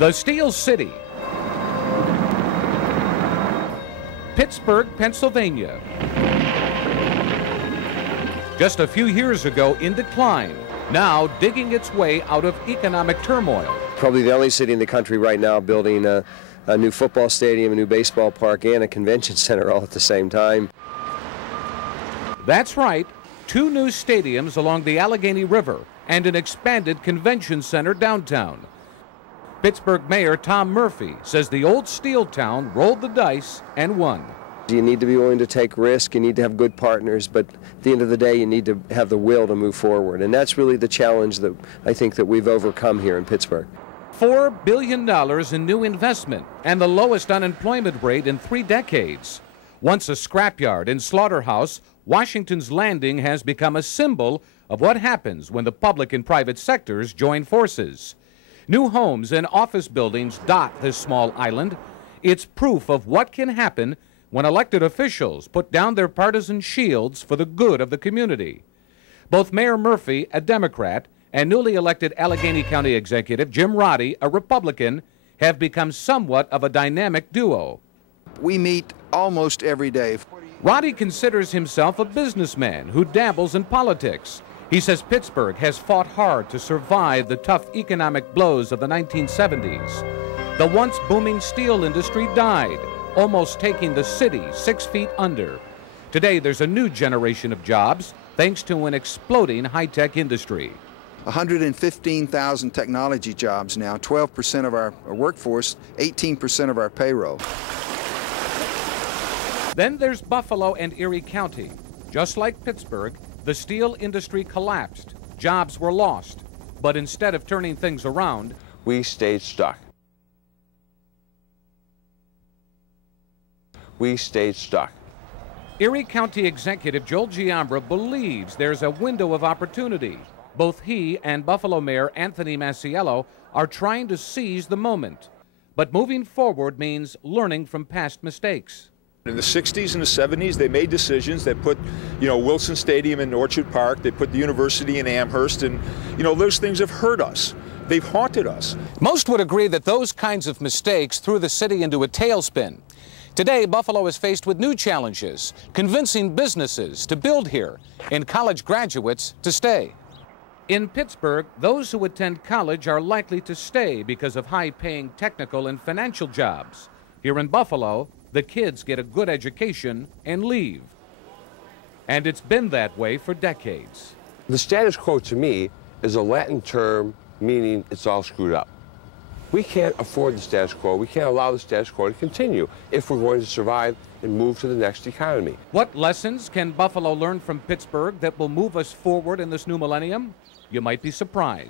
The Steel City, Pittsburgh, Pennsylvania. Just a few years ago in decline, now digging its way out of economic turmoil. Probably the only city in the country right now building a new football stadium, a new baseball park, and a convention center all at the same time. That's right, 2 new stadiums along the Allegheny River and an expanded convention center downtown. Pittsburgh Mayor Tom Murphy says the old steel town rolled the dice and won. You need to be willing to take risk, you need to have good partners, but at the end of the day you need to have the will to move forward. And that's really the challenge that I think that we've overcome here in Pittsburgh. $4 billion in new investment and the lowest unemployment rate in 3 decades. Once a scrapyard and slaughterhouse, Washington's Landing has become a symbol of what happens when the public and private sectors join forces. New homes and office buildings dot this small island. It's proof of what can happen when elected officials put down their partisan shields for the good of the community. Both Mayor Murphy, a Democrat, and newly elected Allegheny County Executive Jim Roddy, a Republican, have become somewhat of a dynamic duo. We meet almost every day. Roddy considers himself a businessman who dabbles in politics. He says Pittsburgh has fought hard to survive the tough economic blows of the 1970s. The once booming steel industry died, almost taking the city 6 feet under. Today, there's a new generation of jobs thanks to an exploding high-tech industry. 115,000 technology jobs now, 12% of our workforce, 18% of our payroll. Then there's Buffalo and Erie County. Just like Pittsburgh, the steel industry collapsed. Jobs were lost. But instead of turning things around, we stayed stuck. We stayed stuck. Erie County Executive Joel Giambra believes there's a window of opportunity. Both he and Buffalo Mayor Anthony Masiello are trying to seize the moment. But moving forward means learning from past mistakes. In the 60s and the 70s, they made decisions that put, Wilson Stadium in Orchard Park, they put the university in Amherst, and, those things have hurt us. They've haunted us. Most would agree that those kinds of mistakes threw the city into a tailspin. Today, Buffalo is faced with new challenges, convincing businesses to build here and college graduates to stay. In Pittsburgh, those who attend college are likely to stay because of high-paying technical and financial jobs. Here in Buffalo, the kids get a good education and leave. And it's been that way for decades. The status quo to me is a Latin term meaning it's all screwed up. We can't afford the status quo. We can't allow the status quo to continue if we're going to survive and move to the next economy. What lessons can Buffalo learn from Pittsburgh that will move us forward in this new millennium? You might be surprised.